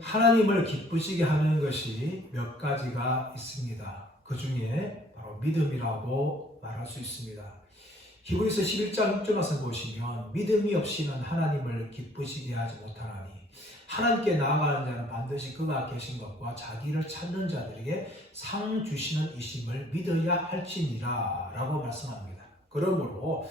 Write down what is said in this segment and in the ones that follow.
하나님을 기쁘시게 하는 것이 몇 가지가 있습니다. 그 중에 바로 믿음이라고 말할 수 있습니다. 히브리서 11장 6절 말씀 보시면 믿음이 없이는 하나님을 기쁘시게 하지 못하나니 하나님께 나아가는 자는 반드시 그가 계신 것과 자기를 찾는 자들에게 상 주시는 이심을 믿어야 할지니라 라고 말씀합니다. 그러므로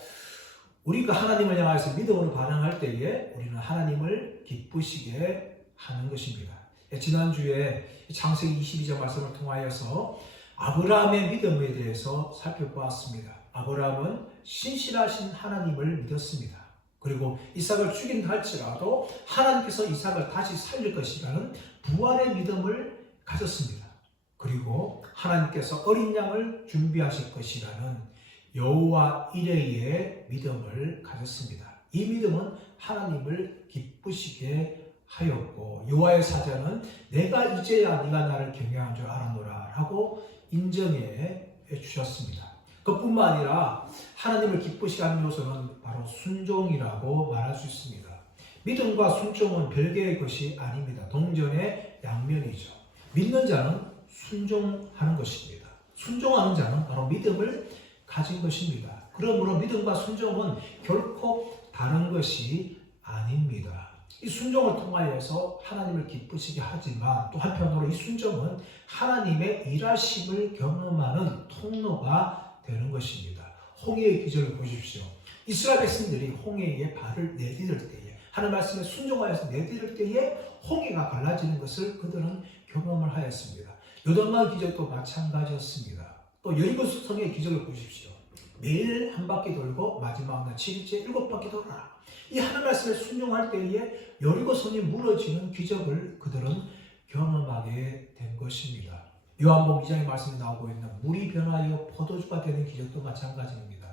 우리가 하나님을 향해서 믿음으로 반응할 때에 우리는 하나님을 기쁘시게 하는 것입니다. 지난주에 창세기 22장 말씀을 통하여서 아브라함의 믿음에 대해서 살펴보았습니다. 아브라함은 신실하신 하나님을 믿었습니다. 그리고 이삭을 죽인다 할지라도 하나님께서 이삭을 다시 살릴 것이라는 부활의 믿음을 가졌습니다. 그리고 하나님께서 어린 양을 준비하실 것이라는 여호와 이레의 믿음을 가졌습니다. 이 믿음은 하나님을 기쁘시게 하였고 여호와의 사자는 내가 이제야 네가 나를 경외한 줄 알았노라 라고 인정해 주셨습니다. 그뿐만 아니라 하나님을 기쁘시게 하는 요소는 바로 순종이라고 말할 수 있습니다. 믿음과 순종은 별개의 것이 아닙니다. 동전의 양면이죠. 믿는 자는 순종하는 것입니다. 순종하는 자는 바로 믿음을 가진 것입니다. 그러므로 믿음과 순종은 결코 다른 것이 아닙니다. 이 순종을 통하여서 하나님을 기쁘시게 하지만 또 한편으로 이 순종은 하나님의 일하심을 경험하는 통로가 되는 것입니다. 홍해의 기적을 보십시오. 이스라엘 백성들이 홍해에 발을 내디딜 때에 하나님 말씀에 순종하여서 내디딜 때에 홍해가 갈라지는 것을 그들은 경험을 하였습니다. 요단강 기적도 마찬가지였습니다. 또 여리고 성의 기적을 보십시오. 매일 한 바퀴 돌고 마지막 날 7일째 7바퀴 돌아라. 이 하나님 말씀에 순종할 때에 여리고 성이 무너지는 기적을 그들은 경험하게 된 것입니다. 요한복음 2장의 말씀에 나오고 있는 물이 변하여 포도주가 되는 기적도 마찬가지입니다.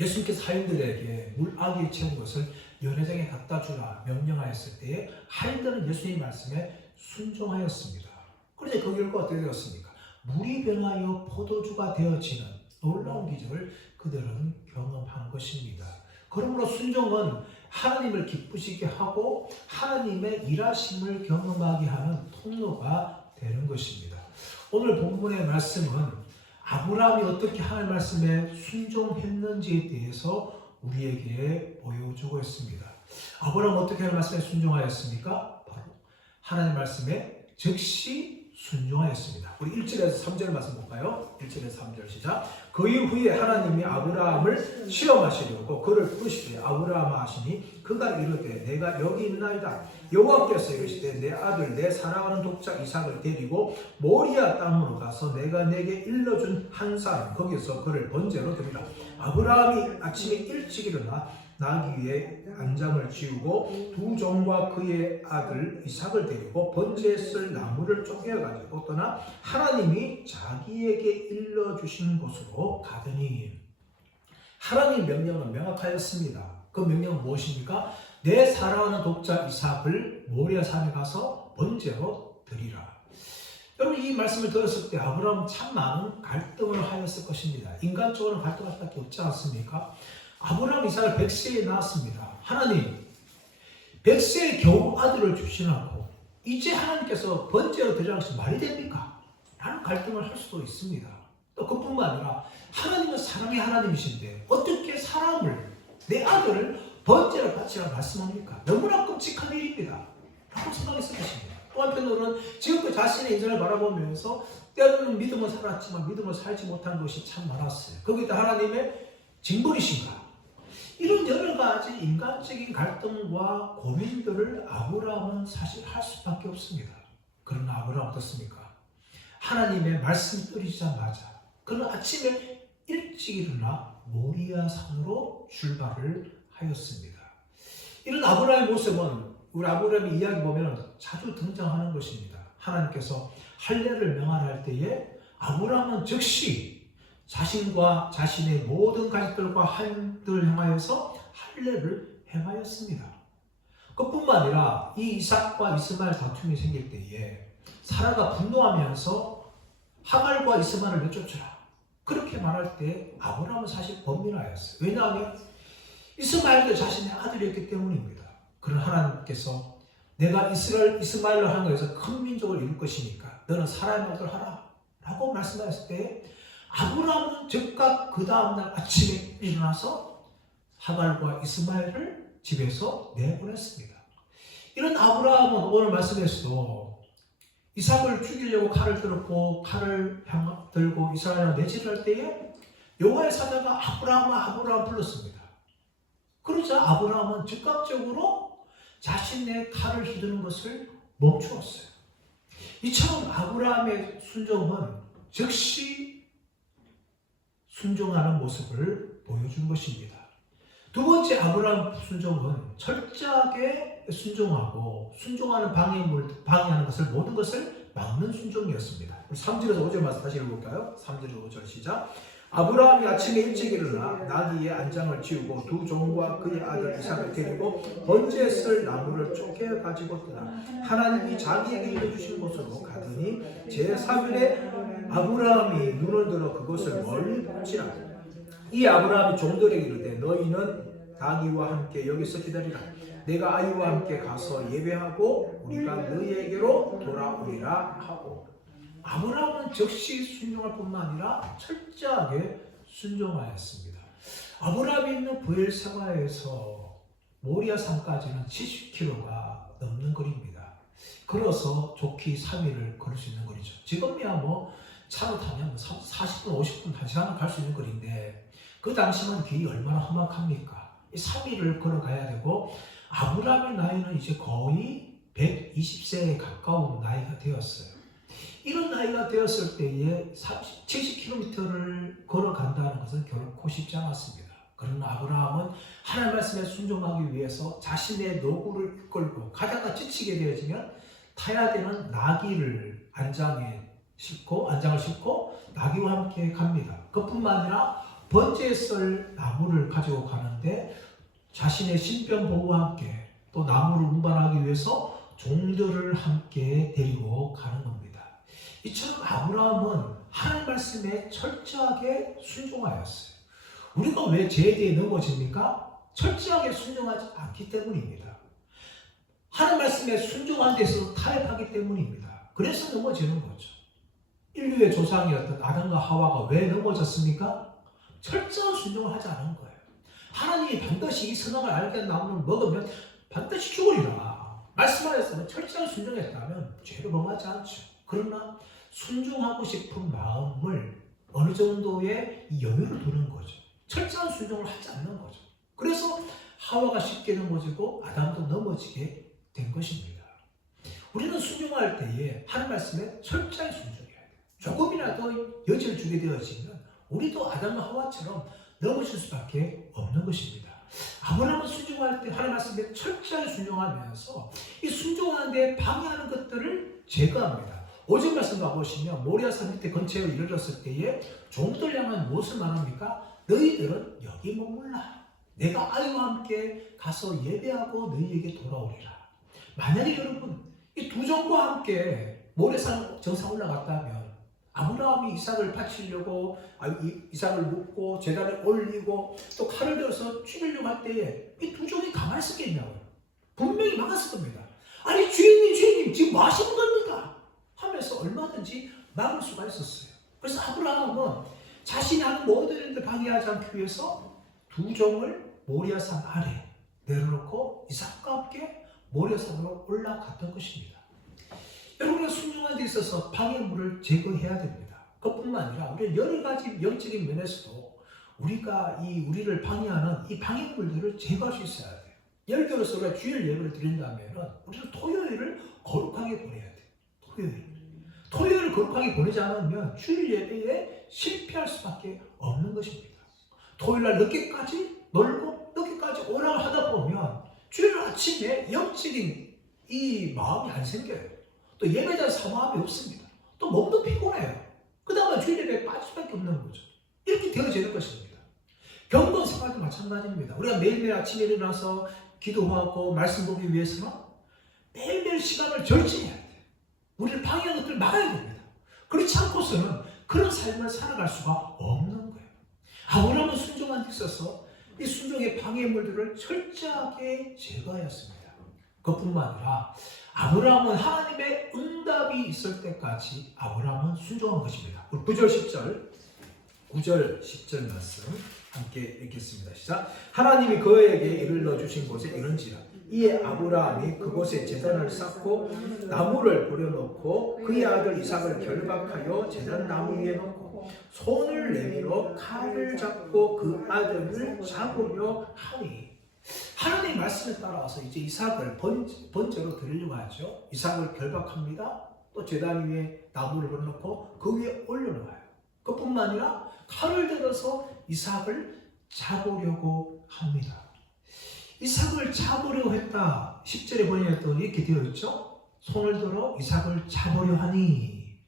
예수님께서 하인들에게 물아귀에 채운 것을 연회장에 갖다 주라 명령하였을 때에 하인들은 예수님의 말씀에 순종하였습니다. 그런데 그 결과 어떻게 되었습니까? 물이 변하여 포도주가 되어지는 놀라운 기적을 그들은 경험한 것입니다. 그러므로 순종은 하나님을 기쁘시게 하고 하나님의 일하심을 경험하게 하는 통로가 되는 것입니다. 오늘 본문의 말씀은 아브라함이 어떻게 하나님 말씀에 순종했는지에 대해서 우리에게 보여주고 있습니다. 아브라함은 어떻게 하나님 말씀에 순종하였습니까? 바로 하나님 말씀에 즉시 순종하였습니다. 우리 1절에서 3절 말씀 볼까요? 1절에서 3절 시작. 그 이후에 하나님이 아브라함을 시험하시려고 그를 부르시되 아브라함아 하시니 그가 이르되 내가 여기 있나이다. 여호와께서 이르시되 내 아들 내 사랑하는 독자 이삭을 데리고 모리아 땅으로 가서 내가 내게 일러준 한 사람 거기서 그를 번제로 드리라. 아브라함이 아침에 일찍 일어나 나귀 위에 안장을 지우고 두 종과 그의 아들 이삭을 데리고 번제에 쓸 나무를 쪼개어가지고 떠나 하나님이 자기에게 일러주신 곳으로 가더니 하나님의 명령은 명확하였습니다. 그 명령은 무엇입니까? 내 사랑하는 독자 이삭을 모리아 산에 가서 번제로 드리라. 여러분 이 말씀을 들었을 때 아브라함은 참 많은 갈등을 하였을 것입니다. 인간적으로 갈등할 수밖에 없지 않습니까? 아브라함 이삭을 100세에 낳았습니다. 하나님 100세에 겨우 아들을 주시나고 이제 하나님께서 번제로 드리라는 것이 말이 됩니까? 라는 갈등을 할 수도 있습니다. 또 그뿐만 아니라 하나님은 사랑의 하나님이신데 어떻게 사람을 내 아들을 번제로 바치라고 말씀합니까? 너무나 끔찍한 일입니다. 라고 생각했을 것입니다. 또 한편으로는 지금까지 자신의 인생을 바라보면서 때로는 믿음을 살았지만 믿음을 살지 못한 것이 참 많았어요. 거기다 하나님의 징벌이신가? 이런 여러 가지 인간적인 갈등과 고민들을 아브라함은 사실 할 수밖에 없습니다. 그러나 아브라함 어떻습니까? 하나님의 말씀이 떨어지자마자 그는 아침에 일찍 일어나 모리아 산으로 출발을 하였습니다. 이런 아브라함의 모습은 우리 아브라함의 이야기 보면 자주 등장하는 것입니다. 하나님께서 할례를 명하라 때에 아브라함은 즉시 자신과 자신의 모든 가족들과 하인들을 향하여서 할례를 행하였습니다. 그뿐만 아니라 이 이삭과 이스마엘 다툼이 생길 때에 사라가 분노하면서 하갈과 이스마엘을 내쫓으라 그렇게 말할 때 아브라함은 사실 범민하였어요. 왜냐하면 이스마엘도 자신의 아들이었기 때문입니다. 그러나 하나님께서 내가 이스마엘로 하는 것에서 큰 민족을 이룰 것이니까 너는 사람의 말대로 하라 라고 말씀하셨을 때 아브라함은 즉각 그 다음날 아침에 일어나서 하갈과 이스마엘을 집에서 내보냈습니다. 이런 아브라함은 오늘 말씀에서도 이삭을 죽이려고 칼을 들었고 칼을 들고 이스라엘을 내지를 할 때에 여호와의 사자가 아브라함 불렀습니다. 그러자 아브라함은 즉각적으로 자신의 칼을 휘두른 것을 멈추었어요. 이처럼 아브라함의 순종은 즉시 순종하는 모습을 보여준 것입니다. 두 번째 아브라함 순종은 철저하게 순종하고 순종하는 방해하는 것을 모든 것을 막는 순종이었습니다. 3절에서 5절 말씀 다시 읽어볼까요? 3절에서 5절 시작. 아브라함이 아침에 일찍 일어나 나귀의 안장을 지우고 두 종과 그의 아들 이삭을 데리고 번제에 쓸 나무를 쪼개 가지고 떠나 하나님이 자기에게 이루어주신 곳으로 가더니 제3일에 아브라함이 눈을 들어 그곳을 멀리 볼지라. 이 아브라함이 종들에게 이르되 너희는 나귀와 함께 여기서 기다리라. 내가 아이와 함께 가서 예배하고 우리가 너희에게로 돌아오리라 하고. 아브라함은 즉시 순종할 뿐만 아니라 철저하게 순종하였습니다. 아브라함이 있는 부엘세바에서 모리아산까지는 70km가 넘는 거리입니다. 걸어서 좋게 3일을 걸을 수 있는 거리죠. 지금이야 뭐 차로 타면 40분, 50분, 1시간은 갈 수 있는 거리인데 그 당시만 길이 얼마나 험악합니까? 3일을 걸어가야 되고 아브라함의 나이는 이제 거의 120세에 가까운 나이가 되었어요. 이런 나이가 되었을 때에 70km를 걸어간다는 것은 결코 쉽지 않았습니다. 그러나 아브라함은 하나님 말씀에 순종하기 위해서 자신의 노구를 이끌고 가다가 지치게 되어지면 타야 되는 나귀를 안장을 싣고 나귀와 함께 갑니다. 그뿐만 아니라 번제에 쓸 나무를 가지고 가는데 자신의 신변 보호와 함께 또 나무를 운반하기 위해서 종들을 함께 데리고 가는 겁니다. 이처럼 아브라함은 하나님 말씀에 철저하게 순종하였어요. 우리가 왜 죄에 넘어집니까? 철저하게 순종하지 않기 때문입니다. 하나님 말씀에 순종하는 데서 타협하기 때문입니다. 그래서 넘어지는 거죠. 인류의 조상이었던 아담과 하와가 왜 넘어졌습니까? 철저한 순종을 하지 않은 거예요. 하나님이 반드시 이 선악을 알게 한 나무를 먹으면 반드시 죽으리라 말씀하셨으면 철저한 순종했다면 죄를 범하지 않죠. 그러나 순종하고 싶은 마음을 어느 정도의 여유를 두는 거죠. 철저한 순종을 하지 않는 거죠. 그래서 하와가 쉽게 넘어지고 아담도 넘어지게 된 것입니다. 우리는 순종할 때에 하나님 말씀에 철저히 순종해야 돼요. 조금이라도 여지를 주게 되어지면 우리도 아담과 하와처럼 넘어질 수밖에 없는 것입니다. 아브라함은 순종할 때 하나님 말씀에 철저히 순종하면서 이 순종하는 데 방해하는 것들을 제거합니다. 5절 말씀 가보시면 모리아산 밑에 근처에 이르렀을 때에 종들 향한 무엇을 말합니까? 너희들은 여기 머물라. 내가 아이와 함께 가서 예배하고 너희에게 돌아오리라. 만약에 여러분 이 두 종과 함께 모리아산 정상 올라갔다면 아브라함이 이삭을 바치려고 이삭을 묻고 제단에 올리고 또 칼을 들어서 죽이려고 할 때에 이 두 종이 가만히 있었겠냐고요. 분명히 막았을 겁니다. 아니 주인님 지금 뭐 하시는 겁니까? 하면서 얼마든지 막을 수가 있었어요. 그래서 아브라함은 자신이 하는 모든 일을 방해하지 않기 위해서 두 종을 모리아산 아래 내려놓고 이삭과 함께 모리아산으로 올라갔던 것입니다. 여러분의 순종하는 데 있어서 방해물을 제거해야 됩니다. 그뿐만 아니라 우리는 여러 가지 영적인 면에서도 우리를 방해하는 이 방해물들을 제거할 수 있어야 돼요. 예를 들어서 우리가 주일 예배를 드린다면 우리는 토요일을 거룩하게 보내야 돼요. 토요일을 거룩하게 보내지 않으면 주일 예배에 실패할 수밖에 없는 것입니다. 토요일날 늦게까지 놀고 늦게까지 오라고 하다 보면 주일 아침에 영적인 이 마음이 안 생겨요. 또 예배자의 사모함이 없습니다. 또 몸도 피곤해요. 그 다음에 주일 예배에 빠질 수밖에 없는 거죠. 이렇게 되어지는 것입니다. 경건 생활도 마찬가지입니다. 우리가 매일매일 아침에 일어나서 기도하고 말씀 보기 위해서는 매일매일 시간을 절제해야 돼요. 우리를 방해하는 것들을 막아야 됩니다. 그렇지 않고서는 그런 삶을 살아갈 수가 없는 거예요. 아브라함은 순종한 데 있어서 이 순종의 방해물들을 철저하게 제거하였습니다. 그뿐만 아니라 아브라함은 하나님의 응답이 있을 때까지 아브라함은 순종한 것입니다. 9절 10절 말씀 함께 읽겠습니다. 시작. 하나님이 그에게 이르러 주신 곳에 이른지라 이에 아브라함이 그곳에 제단을 쌓고 나무를 버려놓고 그의 아들 이삭을 결박하여 제단 나무 위에 놓고 손을 내밀어 칼을 잡고 그 아들을 잡으려 하니 하나님의 말씀에 따라서 이제 이삭을 번제로 드리려고 하죠. 이삭을 결박합니다. 또 제단 위에 나무를 걸어놓고 그 위에 올려놓아요. 그뿐만 아니라 칼을 들어서 이삭을 잡으려고 합니다. 이삭을 잡으려고 했다. 10절에 보니까 또 이렇게 되어 있죠. 손을 들어 이삭을 잡으려 하니.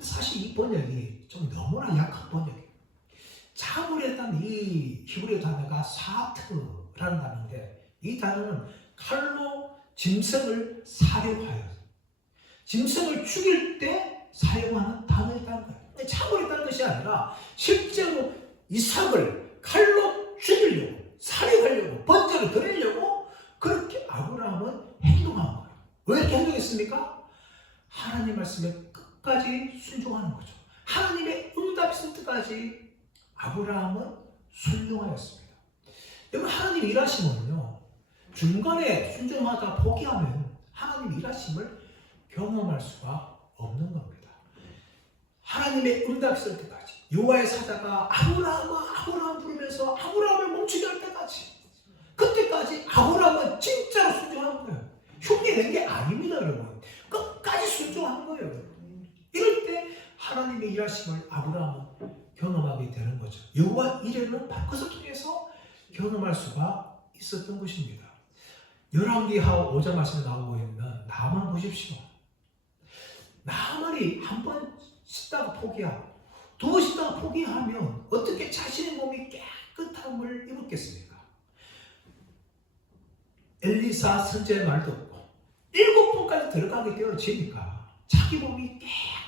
사실 이 번역이 좀 너무나 약한 번역이에요. 잡으려 했다는 이 히브리 단어가 사트라는 단어인데 이 단어는 칼로 짐승을 사려하여 짐승을 죽일 때 사용하는 단어였다는 거예요. 잡으려다는 것이 아니라 실제로 이삭을 칼로 죽이려고 살해하려고 번제를 드리려고 그렇게 아브라함은 행동한 거예요. 왜 이렇게 행동했습니까? 하나님 말씀에 끝까지 순종하는 거죠. 하나님의 응답이 있을 때까지 아브라함은 순종하였습니다. 여러분 하나님의 일하심은요 중간에 순종하다 포기하면 하나님의 일하심을 경험할 수가 없는 겁니다. 하나님의 응답이 있을 때까지 여호와의 사자가 아브라함 부르면서 아브라함을 멈추게 할 때까지 그때까지 아브라함은 진짜로 순종한 거예요. 흉내낸 게 아닙니다. 여러분 끝까지 순종한 거예요. 이럴 때 하나님의 일하심을 아브라함은 경험하게 되는 거죠. 여호와 이레는 바로 그것을 통해서 경험할 수가 있었던 것입니다. 열왕기하 5장 말씀에 나오고 있는 나만 보십시오. 나만이 한 번 씻다가 포기하고 두 번 씻다가 포기하면 어떻게 자신의 몸이 깨끗함을 입었겠습니까? 엘리사 선지자의 말 듣고 7번까지 들어가게 되어지니까 자기 몸이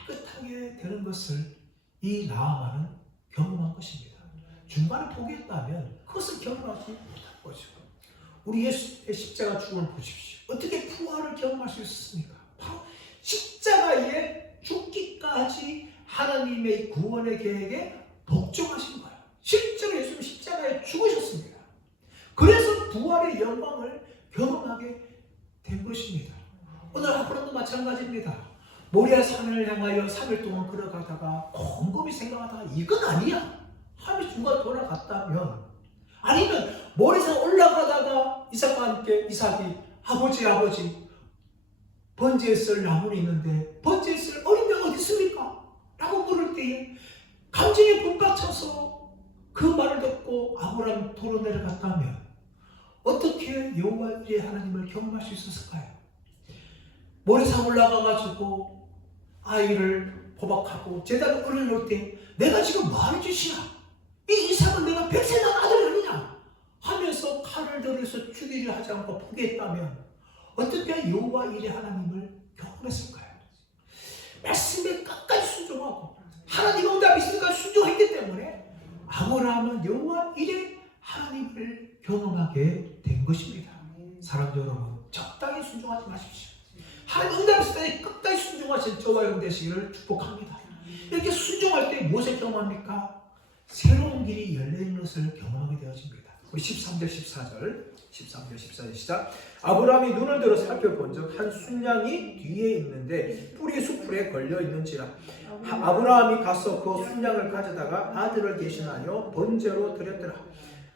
깨끗하게 되는 것을 이 나아만은 경험한 것입니다. 중간에 포기했다면 그것을 경험하지 못한 거죠. 우리 예수의 십자가 죽음을 보십시오. 어떻게 부활을 경험할 수 있었습니까? 바로 십자가에 죽기까지 하나님의 구원의 계획에 복종하신 거예요. 실제로 예수님 십자가에 죽으셨습니다. 그래서 부활의 영광을 경험하게 된 것입니다. 오늘 앞으로도 마찬가지입니다. 모리아 산을 향하여 3일 동안 걸어가다가 곰곰이 생각하다가 이건 아니야 하며 중간 돌아갔다면 아니면 모리산 올라가다가 이삭과 함께 이삭이 아버지 번제에 쓸 나무는 있는데 번제에 쓸 어린 양이 어디 있습니까? 라고 물을 때에 감정에 북받쳐서 그 말을 듣고 아브라함 도로 내려갔다면 어떻게 여호와 이레 하나님을 경험할 수 있었을까요? 모래산 올라가가지고 아이를 포박하고 제단을 올려놓을 때 내가 지금 뭐 하는 짓이야? 이 이삭은 내가 백세 난 아들이 아니냐? 하면서 칼을 들여서 죽이려 하지 않고 포기했다면 어떻게 여호와 이레 하나님을 경험했을까요? 말씀에 끝까지 순종하고 하나님 응답이 있으니까 순종했기 때문에 아브라함은 여호와 이레 하나님을 경험하게 된 것입니다. 사랑자 여러분 적당히 순종하지 마십시오. 하나님 응답이 있을 때 끝까지 순종하신 저와 여러분 되시기를 축복합니다. 이렇게 순종할 때 무엇을 경험합니까? 새로운 길이 열려있는 것을 경험하게 되어집니다. 우리 13절 14절 시작. 아브라함이 눈을 들어 살펴본 적 한 순양이 뒤에 있는데 뿔이 수풀에 걸려 있는지라. 아브라함이 가서 그 순양을 가져다가 아들을 대신하여 번제로 드렸더라.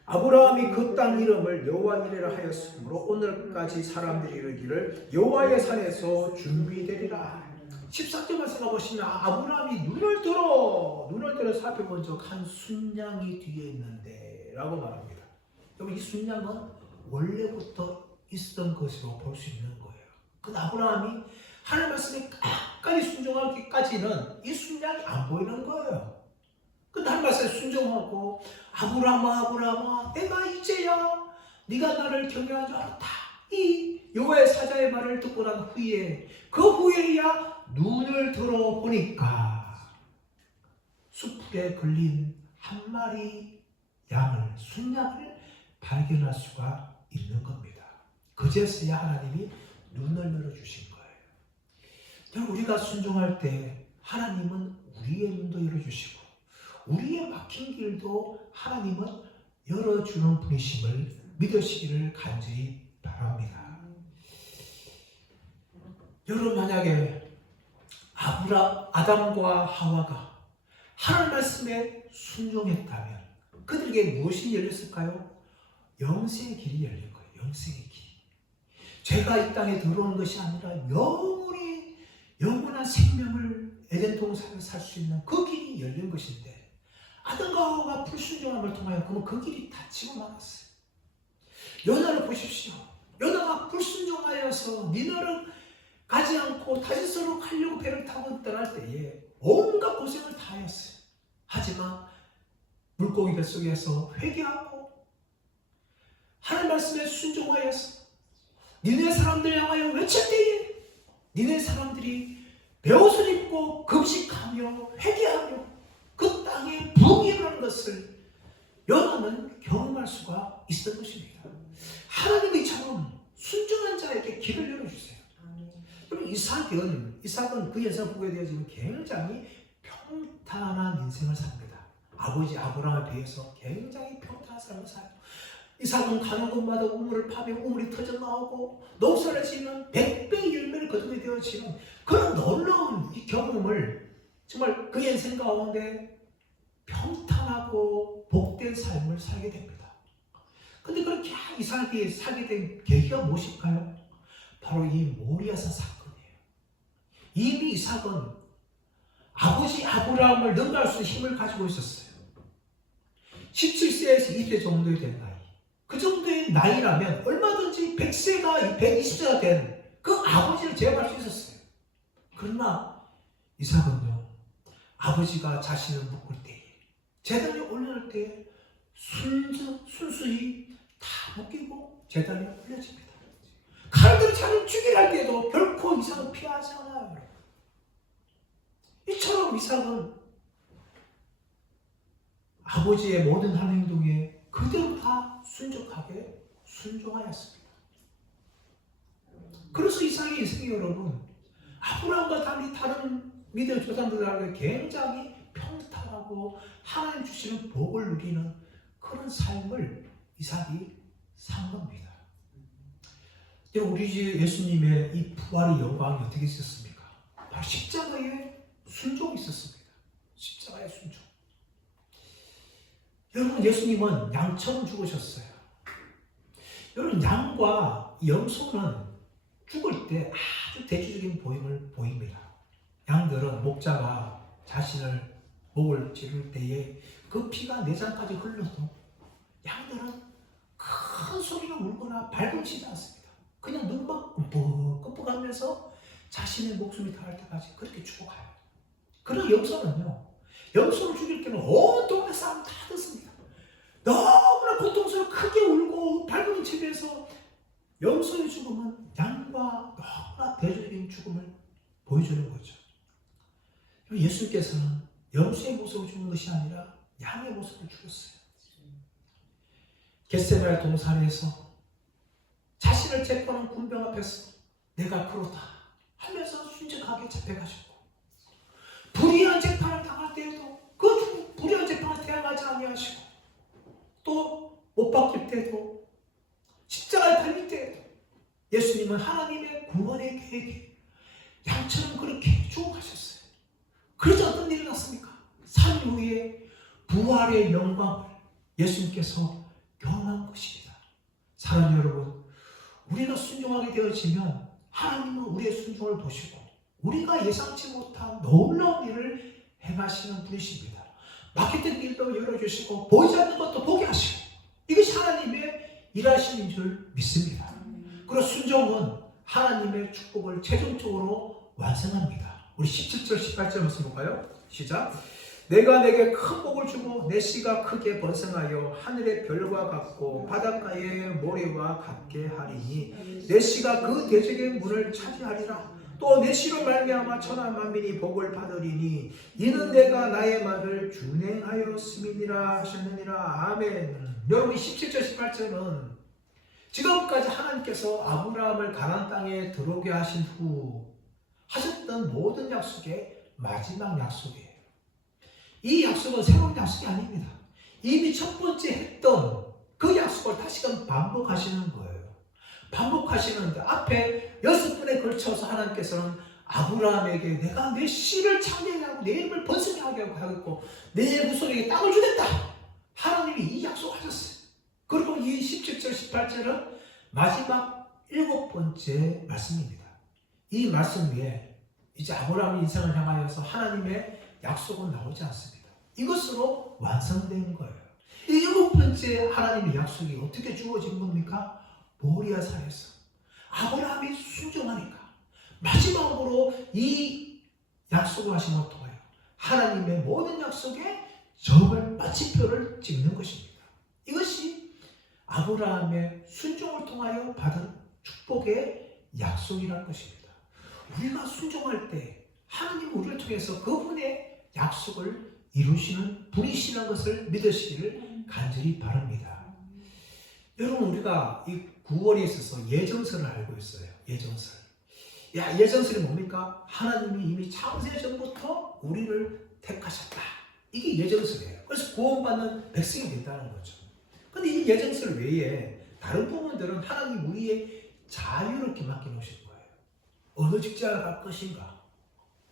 아브라함이 그 땅 이름을 여호와 이레라 하였으므로 오늘까지 사람들이 이르기를 여호와의 산에서 준비되리라. 14절 말씀 보시면 아브라함이 눈을 들어 살펴본 적 한 순양이 뒤에 있는데 라고 말합니다. 여러분 이 순양은 원래부터 있었던 것으로 볼 수 있는 거예요. 그 아브라함이 하나님 말씀에 끝까지 순종하기까지는 이 순양이 안 보이는 거예요. 그 하나님 말씀에 순종하고 아브라함아 내가 이제야 네가 나를 경외한 줄 알았다. 이 여호와의 사자의 말을 듣고 난 후에 그 후에야 눈을 들어보니까 수풀에 걸린 한 마리 양을 순양을 발견할 수가 있는 겁니다. 그제서야 하나님이 눈을 열어주신 거예요. 우리가 순종할 때 하나님은 우리의 눈도 열어주시고 우리의 막힌 길도 하나님은 열어주는 분이심을 믿으시기를 간절히 바랍니다. 여러분, 만약에 아담과 하와가 하나님 말씀에 순종했다면 그들에게 무엇이 열렸을까요? 영생의 길이 열린 거예요. 영생의 길. 죄가 이 땅에 들어오는 것이 아니라 영원한 생명을 에덴 동산을 살 수 있는 그 길이 열린 것인데 아담과 하와가 불순종함을 통하여 그러면 그 길이 닫히고 말았어요. 요나를 보십시오. 요나가 불순종하여서 니너를 가지 않고 다시스로 가려고 배를 타고 떠날 때에 온갖 고생을 다 하였어요. 하지만 물고기 뱃속에서 회개하고 하나님 말씀에 순종하여서 니네 사람들 향하여 외칠 때에 니네 사람들이 베옷을 입고 금식하며 회개하며 그 땅에 부흥이 일어나는 것을 요나는 경험할 수가 있었던 것입니다. 하나님의 이처럼 순종한 자에게 길을 열어주세요. 그럼 이삭은 그 인생을 보게 되어 지금 굉장히 평탄한 인생을 삽니다. 아버지 아브라함에 비해서 굉장히 평탄한 삶을 살아요. 이삭은 가는 곳마다 우물을 파며 우물이 터져 나오고 농사를 지면 100배의 열매를 거두게 되어지는 그런 놀라운 이 경험을 정말 그 인생 가운데 평탄하고 복된 삶을 살게 됩니다. 근데 그렇게 이삭이 살게 된 계기가 무엇일까요? 바로 이 모리아산 사건이에요. 이미 이삭은 아버지 아브라함을 능가할 수 있는 힘을 가지고 있었어요. 17세에서 20세 정도의 된 나이. 그 정도의 나이라면 얼마든지 100세가 120세가 된 그 아버지를 제압할 수 있었어요. 그러나 이삭은요, 아버지가 자신을 묶을 때에 제단에 올려놓을 때에 순수히 다 묶이고 제단에 올려집니다. 칼들이 자기를 죽이려 할 때에도 결코 이삭은 피하지 않아요. 이처럼 이삭은 아버지의 모든 한 행동에 그대로 다 순종하였습니다. 그래서 이삭의 인생이 여러분, 아브라함과 달리 다른 믿음의 조상들하고 굉장히 평탄하고 하나님 주시는 복을 누리는 그런 삶을 이삭이 산 겁니다. 우리 주 예수님의 이 부활의 영광이 어떻게 있었습니까? 바로 십자가에 순종이 있었습니다. 십자가의 순종. 여러분, 예수님은 양처럼 죽으셨어요. 여러분, 양과 염소는 죽을 때 아주 대표적인 보임을 보입니다. 양들은 목자가 자신을 목을 찌를 때에 그 피가 내장까지 흘러도 양들은 큰 소리로 울거나 발버둥치지 않습니다. 그냥 눈만 끔뻑끔뻑하면서 자신의 목숨이 닿을 때까지 그렇게 죽어가요. 그러나 염소를 죽일 때는 온 동네 사람 다 듣습니다. 너무나 고통스러워 크게 울고 발버둥치면서 염소의 죽음은 양과 너무나 대조적인 죽음을 보여주는 거죠. 예수님께서는 염소의 모습을 죽은 것이 아니라 양의 모습을 죽였어요. 겟세마네 동산에서 자신을 재판한 군병 앞에서 내가 그렇다 하면서 순직하게 잡혀가셨고, 불의한 재판을 당할 때에도 그 불의한 재판을 대항하지 아니하시고, 또 못 박힐 때도 십자가에 달릴 때에도 예수님은 하나님의 구원의 계획에 양처럼 그렇게 죽어가셨어요. 그래서 어떤 일이 났습니까? 3일 후에 부활의 영광을 예수님께서 경험한 것입니다. 사랑하는 여러분, 우리가 순종하게 되어지면 하나님은 우리의 순종을 보시고 우리가 예상치 못한 놀라운 일을 행하시는 분이십니다. 막혔던 길도 열어주시고 보이지 않는 것도 보게 하시고, 이것이 하나님의 일하시는 줄 믿습니다. 그리고 순종은 하나님의 축복을 최종적으로 완성합니다. 우리 17절 18절 말씀 볼까요? 시작. 내가 내게 큰 복을 주고 내 씨가 크게 번성하여 하늘의 별과 같고 바닷가의 모래와 같게 하리니 내 씨가 그 대적의 문을 차지하리라. 또 내 씨로 말미암아 천하 만민이 복을 받으리니 이는 내가 나의 말을 준행하였음이니라 하셨느니라. 아멘. 여러분, 17절 18절은 지금까지 하나님께서 아브라함을 가나안 땅에 들어오게 하신 후 하셨던 모든 약속의 마지막 약속이에요. 이 약속은 새로운 약속이 아닙니다. 이미 첫 번째 했던 그 약속을 다시금 반복하시는 거예요. 반복하시는데 앞에 6번에 걸쳐서 하나님께서는 아브라함에게 내가 내 씨를 창대하게 하고 내 이름을 번성하게 하겠고 내 후손에게 땅을 주겠다. 하나님이 이 약속하셨어요. 그리고 이 17절 18절은 마지막 7번째 말씀입니다. 이 말씀 위에 이제 아브라함의 인생을 향하여서 하나님의 약속은 나오지 않습니다. 이것으로 완성된 거예요. 이 7번째 하나님의 약속이 어떻게 주어진 겁니까? 모리아산에서 아브라함이 순종하니까 마지막으로 이 약속을 하신 것 통하여 하나님의 모든 약속에 점을 마침표를 찍는 것입니다. 이것이 아브라함의 순종을 통하여 받은 축복의 약속이라는 것입니다. 우리가 순종할 때 하나님 우리를 통해서 그분의 약속을 이루시는 분이시라는 것을 믿으시기를 간절히 바랍니다. 여러분, 우리가 이 9월에 있어서 예정설을 알고 있어요. 예정설. 예정설이 뭡니까? 하나님이 이미 창세전부터 우리를 택하셨다. 이게 예정설이에요. 그래서 구원받는 백성이 된다는 거죠. 근데 이 예정설 외에 다른 부분들은 하나님 우리의 자유롭게 맡겨놓으신 거예요. 어느 직장을 갈 것인가?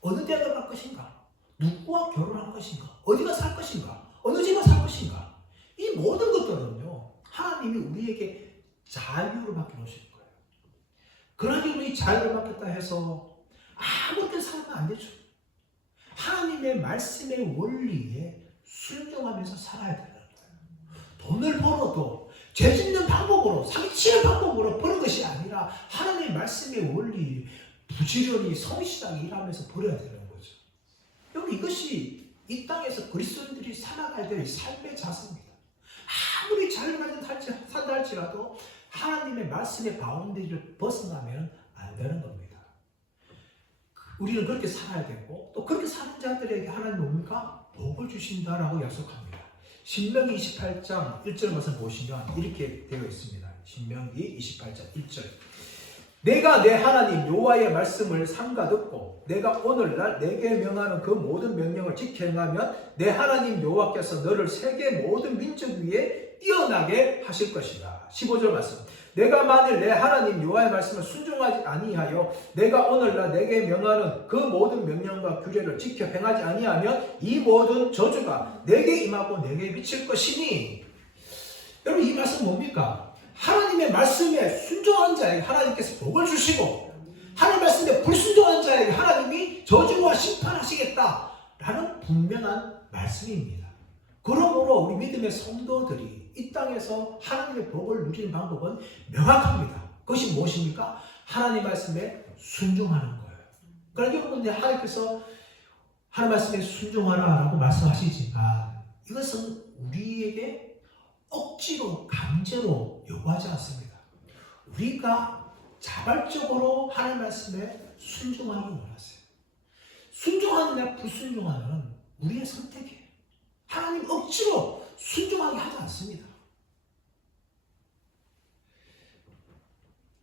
어느 대학을 갈 것인가? 누구와 결혼할 것인가? 어디가 살 것인가? 어느 집에 살 것인가? 이 모든 것들은요, 하나님이 우리에게 자유를 맡겨놓으신 거예요. 그러기 우리 자유를 맡겼다 해서 아무 때나 살면 안 되죠. 하나님의 말씀의 원리에 순종하면서 살아야 되는 거예요. 돈을 벌어도 죄 짓는 방법으로, 사기치는 방법으로 버는 것이 아니라 하나님의 말씀의 원리, 부지런히 성실하게 일하면서 버려야 되는 거죠. 여러분, 이것이 이 땅에서 그리스도인들이 살아가야 될 삶의 자세입니다. 아무리 자유를 산다 할지라도 하나님의 말씀의 바운더리를 벗어나면 안 되는 겁니다. 우리는 그렇게 살아야 되고 또 그렇게 사는 자들에게 하나님 뭡니까? 복을 주신다라고 약속합니다. 신명기 28장 1절 말씀 보시면 이렇게 되어 있습니다. 신명기 28장 1절. 내가 내 하나님 여호와의 말씀을 삼가 듣고 내가 오늘날 내게 명하는 그 모든 명령을 지켜 행하면 내 하나님 여호와께서 너를 세계 모든 민족 위에 뛰어나게 하실 것이다. 15절 말씀. 내가 만일 내 하나님 여호와의 말씀을 순종하지 아니하여 내가 오늘날 내게 명하는 그 모든 명령과 규례를 지켜 행하지 아니하면 이 모든 저주가 내게 임하고 내게 미칠 것이니. 여러분, 이 말씀 뭡니까? 하나님의 말씀에 순종한 자에게 하나님께서 복을 주시고 하나님의 말씀에 불순종한 자에게 하나님이 저주와 심판하시겠다라는 분명한 말씀입니다. 그러므로 우리 믿음의 성도들이 이 땅에서 하나님의 복을 누리는 방법은 명확합니다. 그것이 무엇입니까? 하나님 말씀에 순종하는 거예요. 그러니까 여러분, 하나님께서 하나님 말씀에 순종하라라고 말씀하시지만 이것은 우리에게 억지로 강제로 요구하지 않습니다. 우리가 자발적으로 하나님 말씀에 순종하기 원하세요. 순종하느냐 불순종하느냐는 우리의 선택이에요. 하나님 억지로 순종하게 하지 않습니다.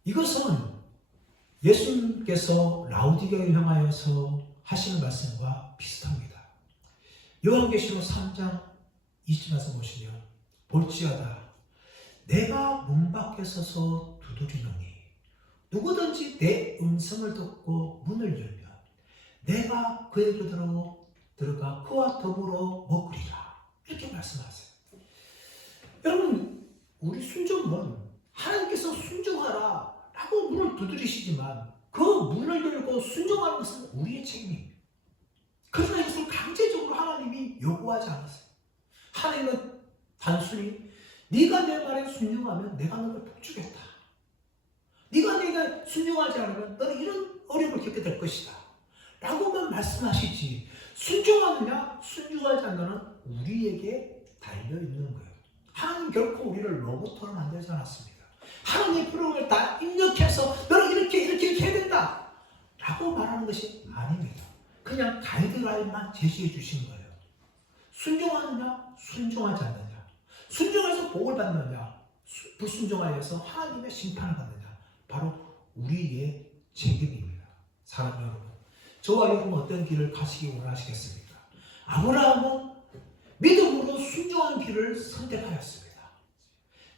이것은 예수님께서 라오디게를 향하여서 하시는 말씀과 비슷합니다. 요한계시록 3장 20절에서 보시면 볼지어다 내가 문 밖에 서서 두드리노니 누구든지 내 음성을 듣고 문을 열면 내가 그에게로 들어가 그와 더불어 먹으리라. 이렇게 말씀하세요. 여러분, 우리 순종은 하나님께서 순종하라 라고 문을 두드리시지만 그 문을 열고 순종하는 것은 우리의 책임입니다. 그러나 이것을 강제적으로 하나님이 요구하지 않았어요. 하나님은 단순히 네가 내 말에 순종하면 내가 너를 복주겠다. 네가 내가 순종하지 않으면 너는 이런 어려움을 겪게 될 것이다 라고만 말씀하시지 순종하느냐 순종하지 않느냐는 우리에게 달려있는 거예요. 하나님 결코 우리를 로봇으로 만들지 않았습니다. 하나님의 프로그램을 다 입력해서 너는 이렇게 해야 된다 라고 말하는 것이 아닙니다. 그냥 가이드라인만 제시해 주신 거예요. 순종하느냐 순종하지 않느냐, 순종해서 복을 받느냐, 불순종하여서 하나님의 심판을 받느냐? 바로 우리의 책임입니다. 사랑하는 여러분, 저와 여러분 어떤 길을 가시기 원하시겠습니까? 아브라함은 믿음으로 순종한 길을 선택하였습니다.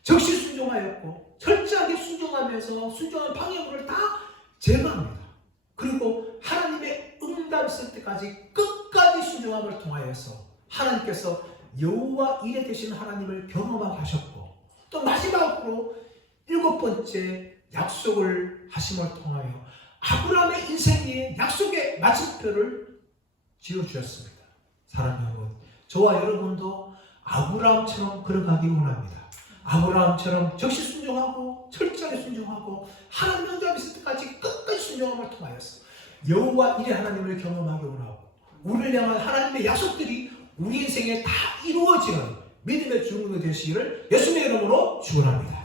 적시 순종하였고 철저하게 순종하면서 순종한 방해물을 다 제거합니다. 그리고 하나님의 응답 있을 때까지 끝까지 순종함을 통하여서 하나님께서 여호와 이레 되신 하나님을 경험하게 하셨고, 또 마지막으로 7번째 약속을 하심을 통하여 아브라함의 인생의 약속의 마침표를 지어주셨습니다. 사랑하는 여러분, 저와 여러분도 아브라함처럼 걸어가기 원합니다. 아브라함처럼 적시 순종하고 철저하게 순종하고 하나님 응답 있을 때까지 끝까지 순종함을 통하여서 여호와 이레 하나님을 경험하기 원하고, 우리를 향한 하나님의 약속들이 우리 인생에 다 이루어지는 믿음의 주인공이 되시기를 예수님의 이름으로 축원합니다.